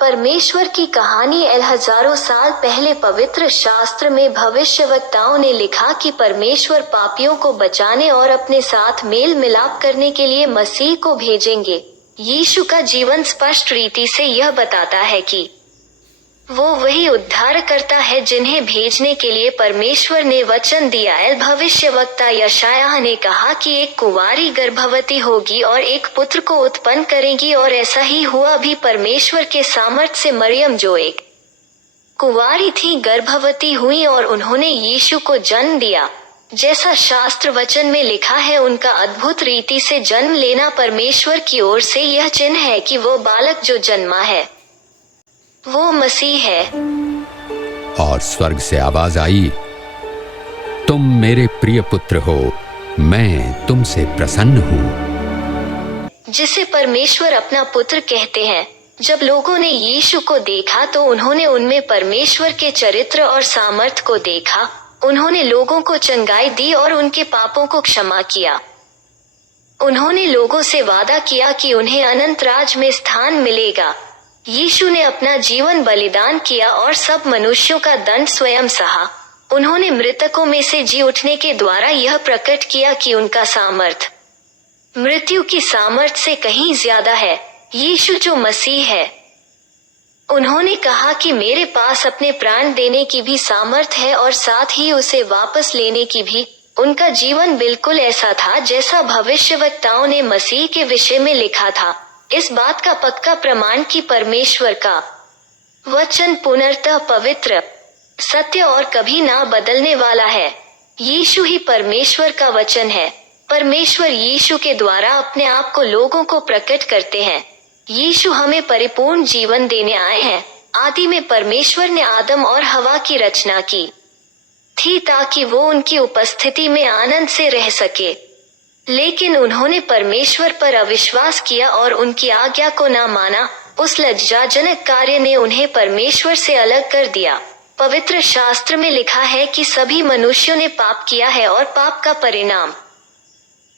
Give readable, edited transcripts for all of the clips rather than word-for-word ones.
परमेश्वर की कहानी हजारों साल पहले पवित्र शास्त्र में भविष्यवक्ताओं ने लिखा कि परमेश्वर पापियों को बचाने और अपने साथ मेल मिलाप करने के लिए मसीह को भेजेंगे। यीशु का जीवन स्पष्ट रीति से यह बताता है कि वो वही उद्धारकर्ता है जिन्हें भेजने के लिए परमेश्वर ने वचन दिया। भविष्यवक्ता यशायाह ने कहा कि एक कुंवारी गर्भवती होगी और एक पुत्र को उत्पन्न करेगी, और ऐसा ही हुआ भी। परमेश्वर के सामर्थ्य से मरियम, जो एक कुंवारी थी, गर्भवती हुई और उन्होंने यीशु को जन्म दिया। जैसा शास्त्र वचन में लिखा है, उनका अद्भुत रीति से जन्म लेना परमेश्वर की ओर से यह चिन्ह है कि वो बालक जो जन्मा है वो मसीह है। और स्वर्ग से आवाज आई, तुम मेरे प्रिय पुत्र हो, मैं तुमसे प्रसन्न हूँ। जिसे परमेश्वर अपना पुत्र कहते हैं। जब लोगों ने यीशु को देखा तो उन्होंने उनमें परमेश्वर के चरित्र और सामर्थ्य को देखा। उन्होंने लोगों को चंगाई दी और उनके पापों को क्षमा किया। उन्होंने लोगों से वादा किया कि उन्हें अनंत राज में स्थान मिलेगा। यीशु ने अपना जीवन बलिदान किया और सब मनुष्यों का दंड स्वयं सहा। उन्होंने मृतकों में से जी उठने के द्वारा यह प्रकट किया कि उनका सामर्थ्य मृत्यु की सामर्थ्य से कहीं ज्यादा है। यीशु जो मसीह है, उन्होंने कहा कि मेरे पास अपने प्राण देने की भी सामर्थ्य है और साथ ही उसे वापस लेने की भी। उनका जीवन बिल्कुल ऐसा था जैसा भविष्यवक्ताओं ने मसीह के विषय में लिखा था। इस बात का पक्का प्रमाण कि परमेश्वर का वचन पूर्णतः पवित्र, सत्य और कभी ना बदलने वाला है। यीशु ही परमेश्वर का वचन है। परमेश्वर यीशु के द्वारा अपने आप को लोगों को प्रकट करते हैं। यीशु हमें परिपूर्ण जीवन देने आए हैं। आदि में परमेश्वर ने आदम और हवा की रचना की थी ताकि वो उनकी उपस्थिति में आनंद से रह सके, लेकिन उन्होंने परमेश्वर पर अविश्वास किया और उनकी आज्ञा को ना माना। उस लज्जाजनक कार्य ने उन्हें परमेश्वर से अलग कर दिया। पवित्र शास्त्र में लिखा है कि सभी मनुष्यों ने पाप किया है और पाप का परिणाम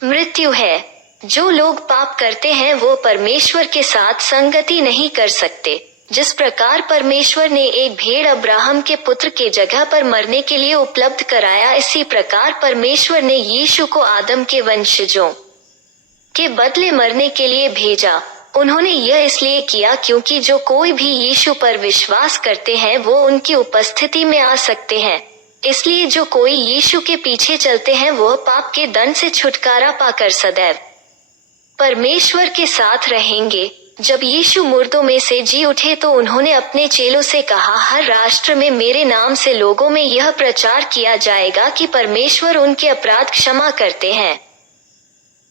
मृत्यु है। जो लोग पाप करते हैं वो परमेश्वर के साथ संगति नहीं कर सकते। जिस प्रकार परमेश्वर ने एक भेड़ अब्राहम के पुत्र के जगह पर मरने के लिए उपलब्ध कराया, इसी प्रकार परमेश्वर ने यीशु को आदम के वंशजों के बदले मरने के लिए भेजा। उन्होंने यह इसलिए किया क्योंकि जो कोई भी यीशु पर विश्वास करते हैं वो उनकी उपस्थिति में आ सकते हैं। इसलिए जो कोई यीशु के पीछे चलते हैं वो पाप के दंड से छुटकारा पाकर सदैव परमेश्वर के साथ रहेंगे। जब यीशु मुर्दों में से जी उठे तो उन्होंने अपने चेलों से कहा, हर राष्ट्र में मेरे नाम से लोगों में यह प्रचार किया जाएगा कि परमेश्वर उनके अपराध क्षमा करते हैं,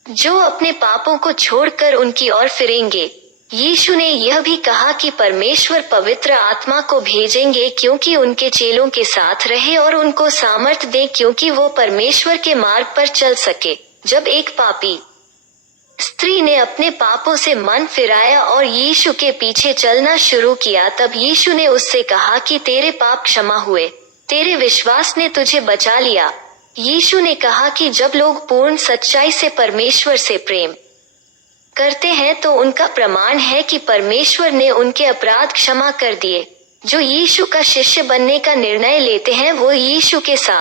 जो अपने पापों को छोड़कर उनकी ओर फिरेंगे। यीशु ने यह भी कहा कि परमेश्वर पवित्र आत्मा को भेजेंगे क्योंकि उनके चेलों के साथ रहे और उनको सामर्थ दे क्योंकि वो परमेश्वर के मार्ग पर चल सके। जब एक पापी स्त्री ने अपने पापों से मन फिराया और यीशु के पीछे चलना शुरू किया, तब यीशु ने उससे कहा कि तेरे पाप क्षमा हुए, तेरे विश्वास ने तुझे बचा लिया। यीशु ने कहा कि जब लोग पूर्ण सच्चाई से परमेश्वर से प्रेम करते हैं तो उनका प्रमाण है कि परमेश्वर ने उनके अपराध क्षमा कर दिए। जो यीशु का शिष्य बनने का निर्णय लेते हैं वो यीशु के साथ